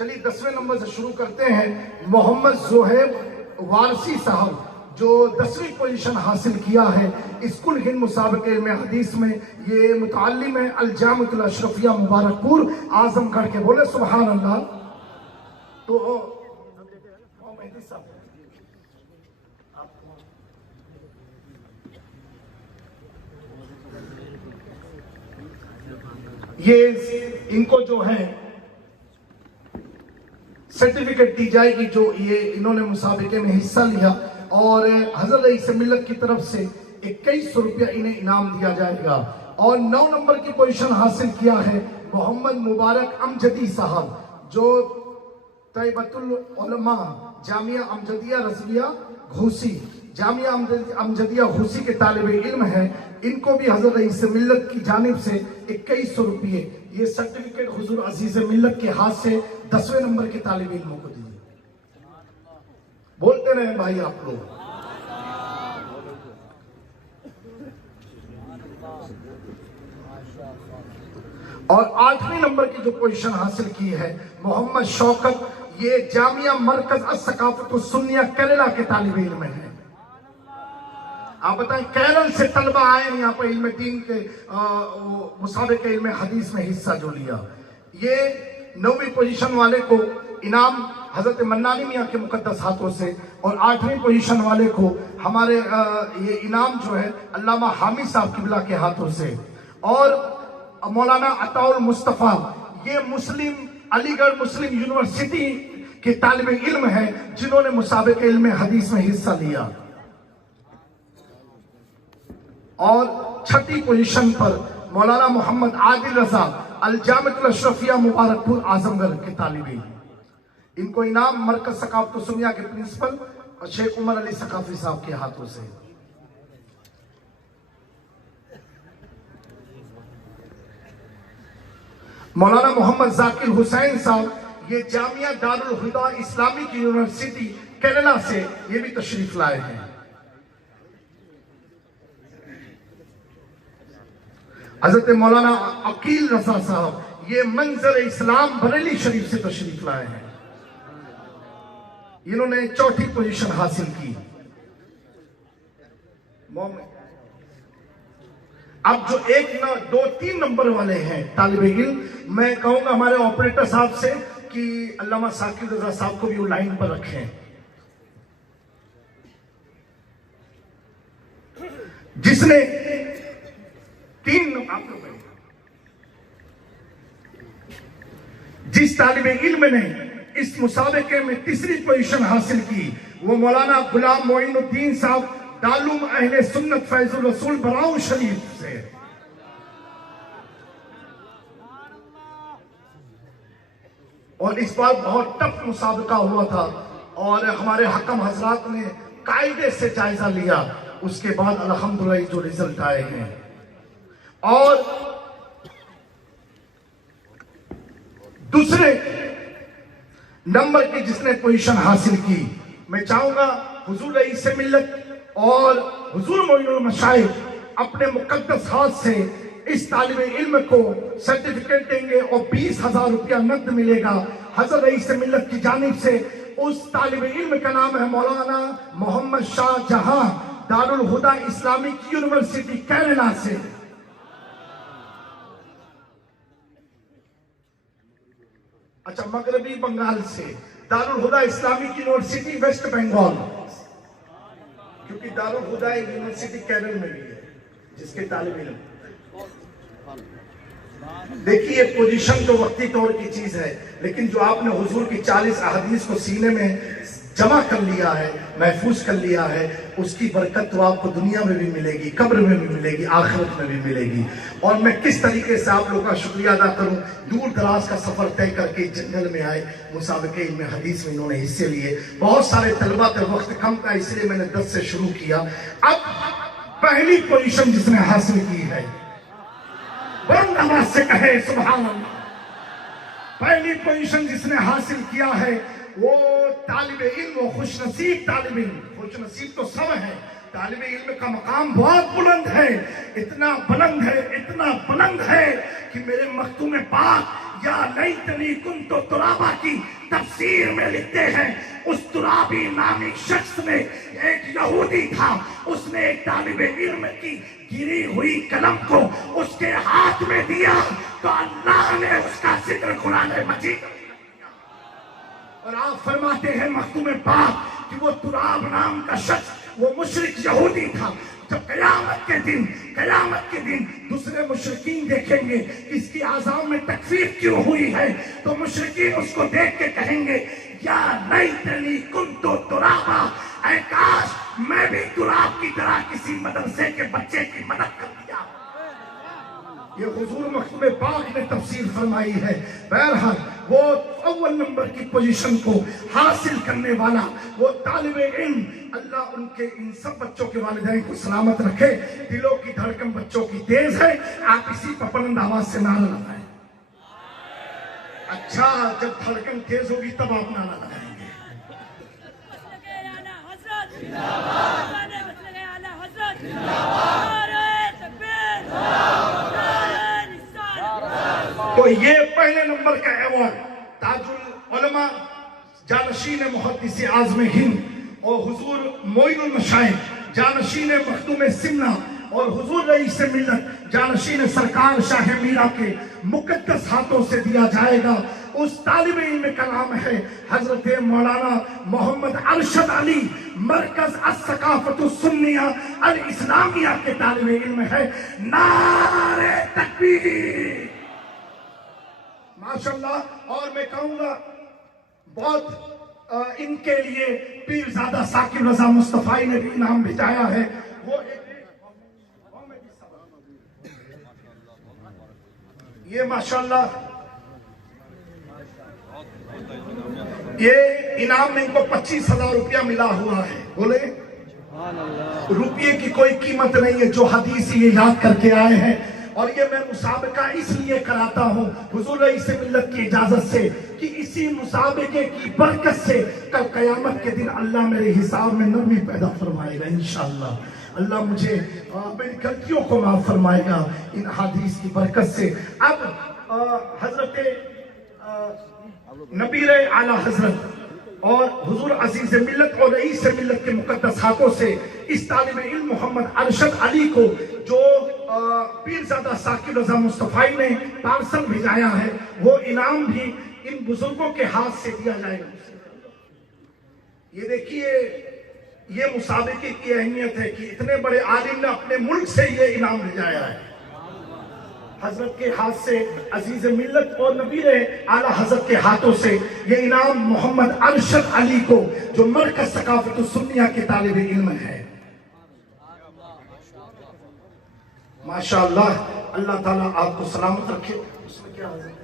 चलिए 10वें नंबर से शुरू करते हैं। मोहम्मद जोहेब वारसी साहब जो 10वीं पोजीशन हासिल किया है स्कूल हिंद मुसाबके में हदीस में, ये मुताल्लिम है अल-जामिअतुल अशरफिया मुबारकपुर आजमगढ़ के। बोले सुभान अल्लाह। तो मेहदी साहब ये इनको जो है सर्टिफिकेट दी जाएगी जो ये इन्होंने मुसाबिके में हिस्सा लिया, और हजरत रईस मिल्लत की तरफ से 2100 रुपया इन्हें इनाम दिया जाएगा। और 9 नंबर की पोजीशन हासिल किया है मोहम्मद मुबारक अमजदी साहब जो तैयबतुल उलमा जामिया अमजदिया रज़विया घोसी, जामिया अमजदिया घोसी के तालिबे इल्म है। इनको भी हजरत रईस मिल्लत की जानिब से 2100 रुपये ये सर्टिफिकेट हुजूर अजीज मिल्लत के हाथ से 10वें नंबर के तालिबे इल्मों को दिए। बोलते रहे भाई आप लोग। और 8वें नंबर की जो पोजीशन हासिल की है मोहम्मद शौकत, ये जामिया मरकज अस-सकाफत सुन्निया केरला के तालिबे इल्म है। आप बताएं केरल से तलबा आए यहाँ पर इल्म दीन के मुसाबिके इल्म हदीस में हिस्सा जो लिया। ये 9वीं पोजीशन वाले को इनाम हजरत मन्नानी मियाँ के मुकद्दस हाथों से, और 8वीं पोजीशन वाले को हमारे ये इनाम जो है अल्लामा हामिद साहब किबला के हाथों से, और मौलाना अताउल मुस्तफ़ा ये मुस्लिम अलीगढ़ मुस्लिम यूनिवर्सिटी के तालिबे इल्म है जिन्होंने मुसाबिके इल्म हदीस में हिस्सा लिया। और 6ठी पोजीशन पर मौलाना मोहम्मद आदिल रजा अल-जामिअतुल अशरफिया मुबारकपुर आजमगढ़ के तालिबे। इनको इनाम मरकज सकाफत सुन्निया के प्रिंसिपल और शेख उमर अली सकाफी साहब के हाथों से। मौलाना मोहम्मद जाकिर हुसैन साहब ये जामिया दारुल हुदा इस्लामिक यूनिवर्सिटी केरला से ये भी तशरीफ लाए हैं। हजरत मौलाना अकील रजा साहब ये मंजर इस्लाम बरेली शरीफ से तशरीफ लाए हैं। इन्होंने 4थी पोजीशन हासिल की। अब जो 1, 2, 3 नंबर वाले हैं तालिबे इल्म, मैं कहूंगा हमारे ऑपरेटर साहब से कि अल्लामा साकिब रजा साहब को भी वो लाइन पर रखें। जिसने 3 आप लोग जिस तालिबे इल्म ने इस मुसाबिके में 3री पोजीशन हासिल की वो मौलाना गुलाम मोइनुद्दीन साहब दालुम अहले सुन्नत फैजुल रसूल बराऊ शरीफ से। और इस बार बहुत टफ मुसाबिका हुआ था और हमारे हकम हजरात ने कायदे से जायजा लिया, उसके बाद अल्हम्दुलिल्लाह जो रिजल्ट आए हैं। और दूसरे नंबर की जिसने पोजीशन हासिल की, मैं चाहूंगा हुजूर रईस मिल्लत और हुजूर मोइनुल मशाइख अपने मुकद्दस हाथ से इस तालिबे इल्म को सर्टिफिकेट देंगे और 20,000 रुपया नकद मिलेगा हजरत रईस मिल्लत की जानिब से। उस तालिबे इल्म का नाम है मौलाना मोहम्मद शाह जहां दारुल हुदा इस्लामिक यूनिवर्सिटी केरला से। अच्छा, मगरबी बंगाल से दारुल हुदा इस्लामिक यूनिवर्सिटी वेस्ट बंगाल, क्योंकि दारुल हुदा यूनिवर्सिटी केरल में भी है जिसके तालिबे इल्म। देखिए पोजीशन तो वक्ती तौर की चीज है, लेकिन जो आपने हुजूर की 40 अहादीस को सीने में जमा कर लिया है, महफूज कर लिया है, उसकी बरकत तो आपको दुनिया में भी मिलेगी, कब्र में भी मिलेगी, आखिरत में भी मिलेगी। और मैं किस तरीके से आप लोगों का शुक्रिया अदा करूं, दूर दराज का सफर तय करके जंगल में आए, मुसाबिके इल्म हदीस में इन्होंने हिस्से लिए। बहुत सारे तलबा का वक्त कम था इसलिए मैंने 10 से शुरू किया। अब पहली पोजीशन जिसने हासिल की है बुलंद आवाज से कहे सुभान अल्लाह। पहली पोजीशन जिसने हासिल किया है वो तालिबे इल्म, खुशनसीब तालिबे इल्म। खुशनसीब तो सब है, तालिबे इल्म का मकाम बहुत बुलंद है, इतना बुलंद है, इतना बुलंद है कि मेरे मखतूम पाक या लैतनी कुन्तु तुराबा की तफसीर में लिखते हैं, उस तुराबी नामी शख्स ने, एक यहूदी था, उसने एक तालिबे इल्म की गिरी हुई कलम को उसके हाथ में दिया तो अल्लाह ने उसका जिक्र कुरान मजीद। और आप फरमाते हैं मखतूम पाक कि वो तुराब नाम का शख्स वो मुशरिक यहूदी था। जब कयामत के दिन दूसरे मुशरिकीन देखेंगे कि इसकी आज़ाम में तकफीर क्यों हुई है, तो मुशरिकीन उसको देख के कहेंगे या लैतनी कुन्तु तुराबा, ऐ काश मैं भी तुराब की तरह किसी मदरसे के बच्चे की मदद कर दिया। ये हुजूर मखतूम पाक ने तफसीर फरमाई है। बहरहाल वो अव्वल नंबर की पोजीशन को हासिल करने वाला वो तालिबे इल्म, अल्लाह उनके इन सब बच्चों के वालिदैन को सलामत रखे। दिलों की धड़कन बच्चों की तेज है, आप इसी पर बुलंद आवाज से नारा लगाएं। अच्छा, जब धड़कन तेज होगी तब आप नारा लगाएंगे। तो ये पहले नंबर का अवार्ड ताजुल उलमा जानशीन मुहद्दिस आज़म हिंद और हुजूर मोइनुल मशाइख जानशीन मखदूम सिमना और हुजूर रईस मिल्लत जानशीन सरकार शाह मीरा के मुकद्दस हाथों से दिया जाएगा। उस तालिबे इल्म का नाम है हजरत मौलाना मोहम्मद अरशद अली, मरकज अस्सकाफतु सुन्निया अल इस्लामिया के तालिबे इल्म है। नारे तकबीर, माशाअल्लाह। और मैं कहूँगा बहुत इनके लिए पीरजादा साकिब रजा मुस्तफाई ने भी इनाम भिजाया है। वो ये माशाअल्लाह ये इनाम में इनको 25,000 रुपया मिला हुआ है। बोले रुपये की कोई कीमत नहीं है, जो हदीस ये याद करके आए हैं। और ये मैं मुसाबका इसलिए कराता हूँ हुजूर रईस मिल्लत की इजाजत से कि इसी मुसाबके की बरकत से कल कयामत के दिन अल्लाह मेरे हिसाब में नरमी पैदा फरमाएगा इंशाअल्लाह। अल्लाह मुझे मेरी गलतियों को माफ फरमाएगा इन हदीस की बरकत से। अब हजरत नबीर आला हजरत और हुजूर अजीज मिल्लत और रईस मिल्लत के मुकद्दस हाथों से इस तालिबे इल्म मोहम्मद अरशद अली को जो पीरजादा साकिब रजा मुस्तफाई ने पार्सल भिजाया है, वो इनाम भी इन बुजुर्गों के हाथ से दिया जाएगा। ये देखिए, ये मुसाबके की अहमियत है कि इतने बड़े आलिम ने अपने मुल्क से ये इनाम भिजाया है। हजरत के हाथ से, अजीज मिल्लत और नबीर आला हजरत के हाथों से ये इनाम मोहम्मद अरशद अली को, जो मरकज सकाफतु सुन्निया के तालिबे इल्म है। माशाअल्लाह, अल्लाह ताला आपको सलामत रखे। उसमें क्या हजरत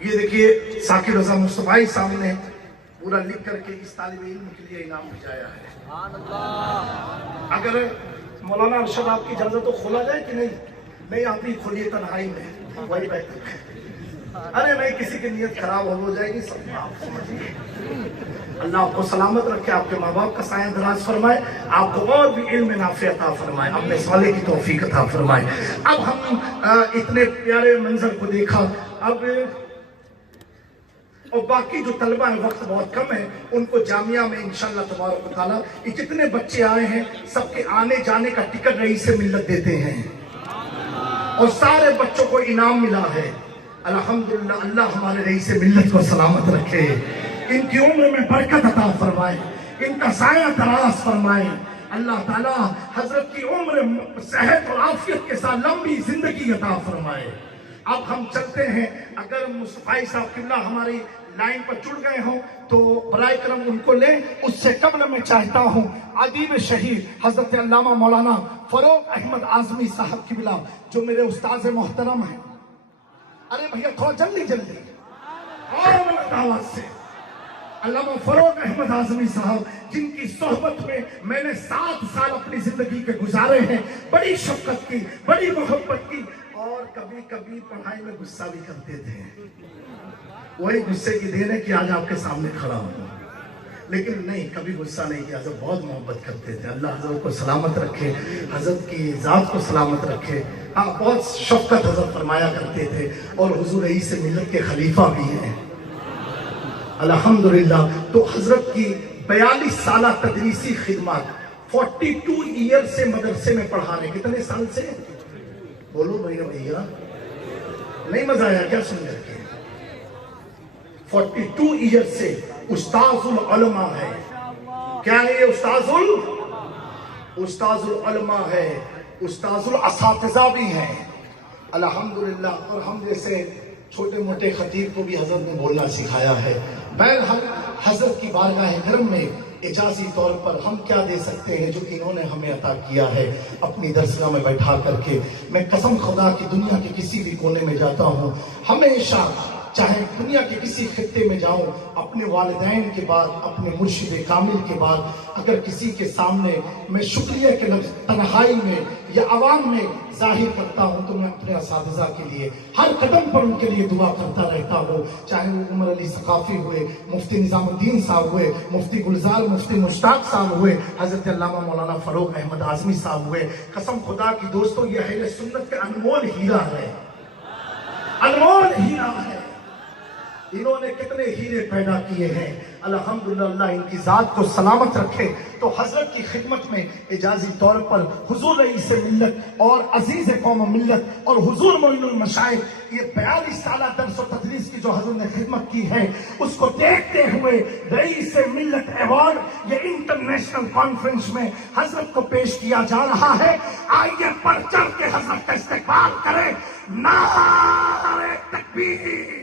ये देखिए साकिब रजा मुस्तफाई साहब ने पूरा लिख करके इस तालिबे इल्म के लिए इनाम भिजाया है। अगर मौलाना अरशद आपकी इजाजत तो खोला जाए कि नहीं? नहीं, आप ही खोलिए तन्हाई में, वही बेहतर है। अरे नहीं, किसी की नीयत खराब हो जाएगी, सब आप समझिए। अल्लाह आपको सलामत रखे, आपके माँ बाप का साया दराज फरमाए, आपको और भी इल्म नाफे अता फरमाए, अपने साले की तौफीक अता फरमाए। अब हम इतने प्यारे मंजर को देखा, अब और बाकी जो तलबा है, वक्त बहुत कम है, उनको जामिया में इंशाअल्लाह तबारक व तआला ये जितने बच्चे आए हैं सबके आने जाने का टिकट रईस मिल्लत देते हैं और सारे बच्चों को इनाम मिला है। अल्हम्दुलिल्लाह, अल्लाह हमारे रईस मिल्लत को सलामत रखे, इनकी उम्र में बरकत अता फरमाए, इनका साया दराज फरमाए। अल्लाह ताला हजरत की उम्र सेहत और आफियत के साथ लंबी जिंदगी अता फरमाए। अब हम चलते हैं, अगर मुस्तफाई साहब किबला हमारी लाइन पर जुड़ गए हों तो बराए करम उनको लें। उससे कबल मैं चाहता हूँ अदीब शहीद हजरत अल्लामा मौलाना फरोग अहमद आजमी साहब किबला, जो मेरे उस्ताद मोहतरम हैं। अरे भैया थोड़ा जल्दी जल्दी और आवाज से, अल्लामा फरोग अहमद आजमी साहब, जिनकी सोहबत में मैंने 7 साल अपनी जिंदगी के गुजारे हैं, बड़ी शफकत की, बड़ी मोहब्बत की, और कभी कभी पढ़ाई में गुस्सा भी करते थे। वही गुस्से की देन है कि आज आपके सामने खड़ा हूं। लेकिन नहीं, कभी गुस्सा नहीं किया। हजरत बहुत मोहब्बत करते थे। अल्लाह हजरत को सलामत रखे, हजरत की ज़ात को सलामत रखे। हाँ, बहुत शफकत हजरत फरमाया करते थे और हुजूर रईस मिल्लत के खलीफा भी हैं अल्हम्दुलिल्लाह। तो हजरत की 42 साल तदरीसी खिदमत, 42 ईयर से मदरसे में पढ़ाने। कितने साल से? बोलो भैया, नहीं मजा आया क्या सुन करके? 42 ईयर से उस्ताजुल उलमा है। क्या है ये? उस्ताजुल उलमा है, उस्ताजुल असातिज़ा भी हैं अल्हम्दुलिल्लाह। और हम जैसे छोटे मोटे खतीब को भी हजरत ने बोलना सिखाया है। बहरहाल हजरत की बारगाह करम में इजाजी तौर पर हम क्या दे सकते हैं जो इन्होंने हमें अता किया है अपनी दरसगाह में बैठा करके। मैं कसम खुदा की दुनिया के किसी भी कोने में जाता हूँ, हमेशा चाहे दुनिया के किसी खित्ते में जाऊं, अपने वालिदैन के बाद, अपने मुर्शिद कामिल के बाद अगर किसी के सामने मैं शुक्रिया के लफ्ज़ तन्हाई में या आवाम में जाहिर करता हूं तो मैं अपने असातिज़ा के लिए हर कदम पर उनके लिए दुआ करता रहता हूं। चाहे वो उमर अली सकाफी हुए, मुफ्ती निज़ामुद्दीन साहब हुए, मुफ्ती गुलजार, मुफ्ती मुश्ताक साहब हुए, हजरत अल्लामा मौलाना फरूक अहमद आज़मी साहब हुए। कसम खुदा की दोस्तों, ये अहले सुन्नत के अनमोल हीरा है, अनमोल हीरा है। इन्होंने कितने हीरे पैदा किए हैं अल्हम्दुलिल्लाह। इनकी जात को सलामत रखे। तो हजरत की खिदमत में इजाजी तौर पर हुजूर रईस मिल्लत और अजीज कौम मिल्लत और हुजूर मोइनुल मशाइख, ये 42 साल दर्स और तदरीस की जो हजरत ने खिदमत की है, उसको देखते हुए रईस मिल्लत अवार्ड ये इंटरनेशनल कॉन्फ्रेंस में हजरत को पेश किया जा रहा है। आइए बढ़ चढ़ के हजरत का इस्तेकबाल करें। नारे तकबीर।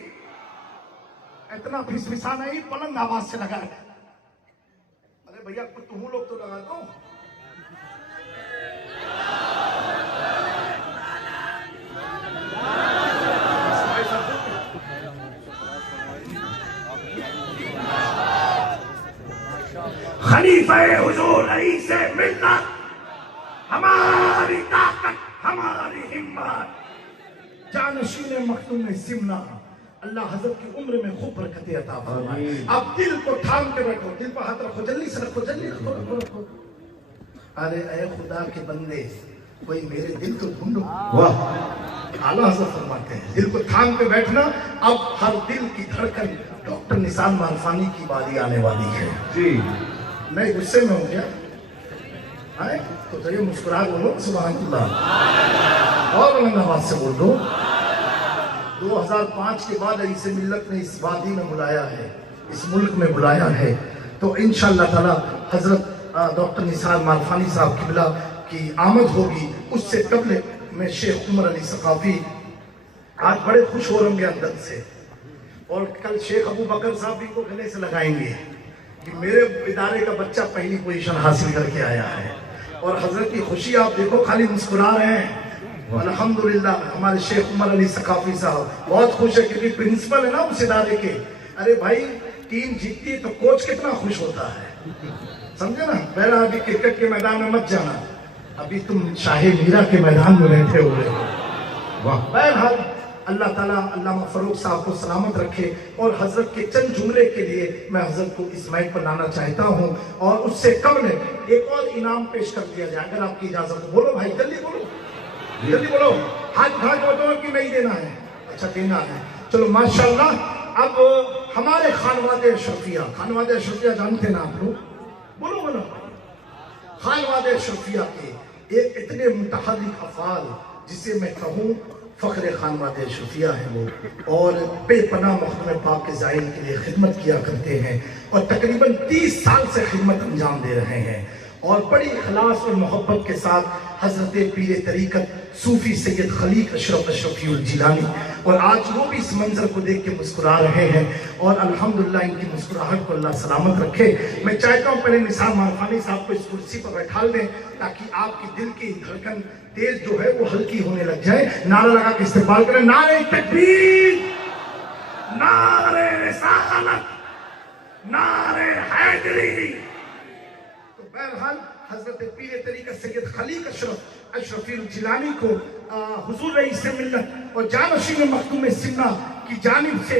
इतना फिसफिसा नहीं, बुलंद आवाज से लगा है। अरे भैया कुछ तुम लोग तो लगा दो। खलीफा हुजूर रईस मिल्लत, हमारी ताकत, हमारी हिम्मत, जानशीन मखदूम सिमना। अल्लाह हजरत की उम्र में खूब बरकतें अता फरमाए। अब दिल को थाम के बैठो, दिल पर हाथ रखो, जल्दी से रखो, जल्दी रखो। अरे ऐ खुदा के बंदे, कोई मेरे दिल को ढूंढो। वाह, आला हजरत फरमाते हैं दिल को थाम के बैठना। अब हर दिल की धड़कन डॉक्टर निसार मारफानी की बारी आने वाली है जी। नहीं गुस्से में हो गया है तो चलिए मुस्कुरा बोलो सुभान अल्लाह, और बुलंद आवाज से बोल दो। 2005 के बाद रईस मिल्लत ने इस वादी में बुलाया है, इस मुल्क में बुलाया है। तो इंशाअल्लाह ताला हजरत डॉक्टर निसार मारफानी साहब किबला की आमद होगी। उससे कबल में शेख उमर अली सकाफी आज बड़े खुश हो रहे अंदर से, और कल शेख अबू बकर साहब भी को गले से लगाएंगे कि मेरे इदारे का बच्चा पहली पोजीशन हासिल करके आया है। और हजरत की खुशी आप देखो, खाली मुस्कुरा रहे हैं अल्हम्दुलिल्लाह। हमारे शेख उमर अली सकाफी साहब बहुत खुश है क्योंकि प्रिंसिपल है ना उस इदारे के। अरे भाई टीम जीतती है तो कोच कितना खुश होता है, समझे ना। पहला अभी क्रिकेट के मैदान में मत जाना, अभी तुम शाही मीरा के मैदान में बैठे हुए हो। वाह। बहरहाल अल्लाह ताला अल्लामा फरूक साहब को सलामत रखे। और हजरत के चंद जुमले के लिए मैं हजरत को इस माइक पर लाना चाहता हूँ, और उससे कबल एक और इनाम पेश कर दिया जाए अगर आपकी इजाजत हो। बोलो भाई, जल्दी बोलो, जल्दी बोलो। हाथ उठा के बताओ कि नहीं देना है? अच्छा देना है, चलो माशाल्लाह। अब हमारे खानवादे अशरफिया जानते ना आप लोग? बोलो बोलो। खानवादे अशरफिया के एक इतने मुतहर्रिक अफ़ाल जिसे मैं कहूँ फ़ख्र खानवादे अशरफिया है वो, और बेपनाह मखदूम पाक के ज़ायरीन के लिए खिदमत किया करते हैं, और तकरीबन 30 साल से खिदमत अंजाम दे रहे हैं, और बड़ी इखलास और मोहब्बत के साथ हजरत पीर तरीक़त सूफी सैयद खलीक अशरफ अशरफीउल जिलानी। और आज वो भी इस मंजर को देख के मुस्कुरा रहे हैं, और अल्हम्दुलिल्लाह इनकी मुस्कुराहट को अल्लाह सलामत रखे। मैं चाहता हूँ पहले निसार मारफानी साहब को इस कुर्सी पर बैठा दें ताकि आपकी दिल की धड़कन तेज जो है वो हल्की होने लग जाए। नारा लगा के इस्तेमाल करें, नारे तकबीर, नारे रिसालत, नारे हैदरी। तो बहरहाल हजरत पीर तरीक़त सैयद खलीक अशरफीउल जिलानी को हुजूर रईस मिल्लत और जानशीन मखदूम सिमना की जानिब से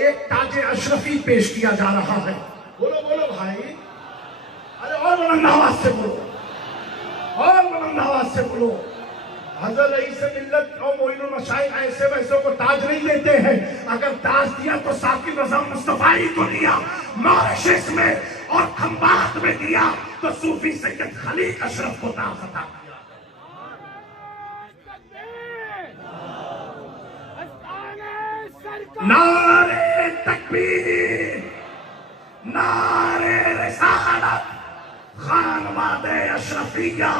एक ताज अशरफी पेश किया जा रहा है। बोलो बोलो। बुलंद आवाज से बोलो, और बुलंद आवाज से बोलो। हज़रत ईसा मिल्लत और मोइनुल मशाइख ऐसे वैसों को ताज नहीं देते हैं। अगर ताज दिया तो साकिब रज़ा मुस्तफा ही को दिया, मॉरिशस में और खंबात में दिया तो सूफी सैयद खलील अशरफ को ताज अता किया। नारे तकबीर, नारे रिसालत, खानवादे अशरफिया,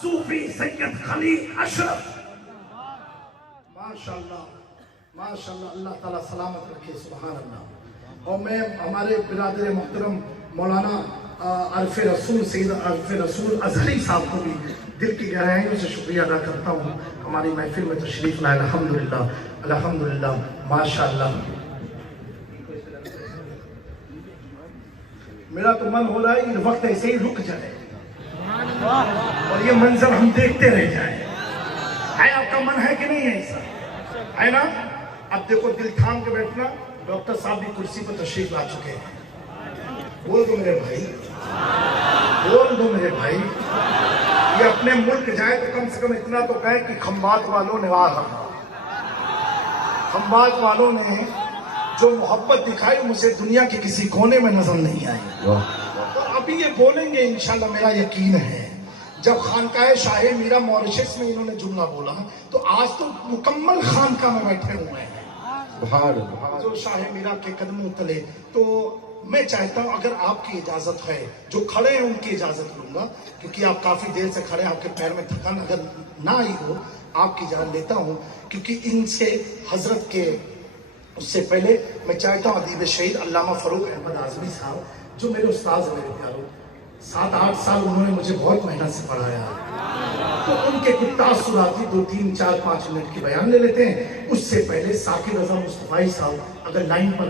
सूफी सैयद खलील अशरफ। माशाअल्लाह माशाअल्लाह, अल्लाह ताला सलामत रखे, सुभान अल्लाह। और मैं हमारे बिरादर मोहतरम मौलाना अरफ रसूल सैयद अरफ रसूल अजहरी साहब को भी दिल की गहराइयों से शुक्रिया अदा करता हूँ, हमारी महफिल में तशरीफ लाए। अल्हम्दुलिल्लाह अल्हम्दुलिल्लाह माशाअल्लाह। मेरा तो मन हो रहा है ये वक्त ऐसे ही रुक जाए और ये मंजर हम देखते रह जाए। है आपका मन है कि नहीं है ऐसा, है ना? अब देखो दिल थाम के बैठना। डॉक्टर साहब भी कुर्सी पर तशरीफ ला चुके हैं। बोल दो मेरे भाई, बोल दो मेरे भाई। ये अपने मुल्क जाए तो कम से कम इतना तो कहे कि खंबात वालों ने खंबात वालों ने जो मोहब्बत दिखाई मुझे दुनिया के किसी कोने में नजर नहीं आई। तो अभी ये बोलेंगे इंशाल्लाह, मेरा यकीन है। जब खानकाह शाह मीरा मॉरिशस में इन्होंने जुमला बोला तो आज तो मुकम्मल खानका में बैठे हुए हैं जो शाह मीरा के कदमों तले। तो मैं चाहता हूं अगर आपकी इजाजत है, जो खड़े हैं उनकी इजाजत लूंगा, क्योंकि आप काफी देर से खड़े, आपके पैर में थकान अगर ना आई हो, आपकी इजाजत लेता हूं। क्योंकि इनसे हजरत के उससे पहले मैं चाहता हूं अदीब शहीद अल्लामा फरूक अहमद आजमी साहब, जो मेरे उस्ताद हैं, मेरे प्यारों, 7-8 साल उन्होंने मुझे बहुत मेहनत से पढ़ाया, तो उनके कुछ तासुराती 2, 3, 4, 5 मिनट की बयान ले लेते हैं। उससे पहले साकिब रज़ा मुस्तफा साहब अगर लाइन पर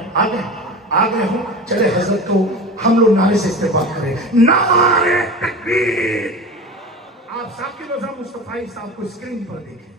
आ गए हो, चले हजरत को हम लोग नारे से इस्तेमाल करें, नारे तकबीर। आप साकिब रज़ा मुस्तफा साहब को स्क्रीन पर देखें।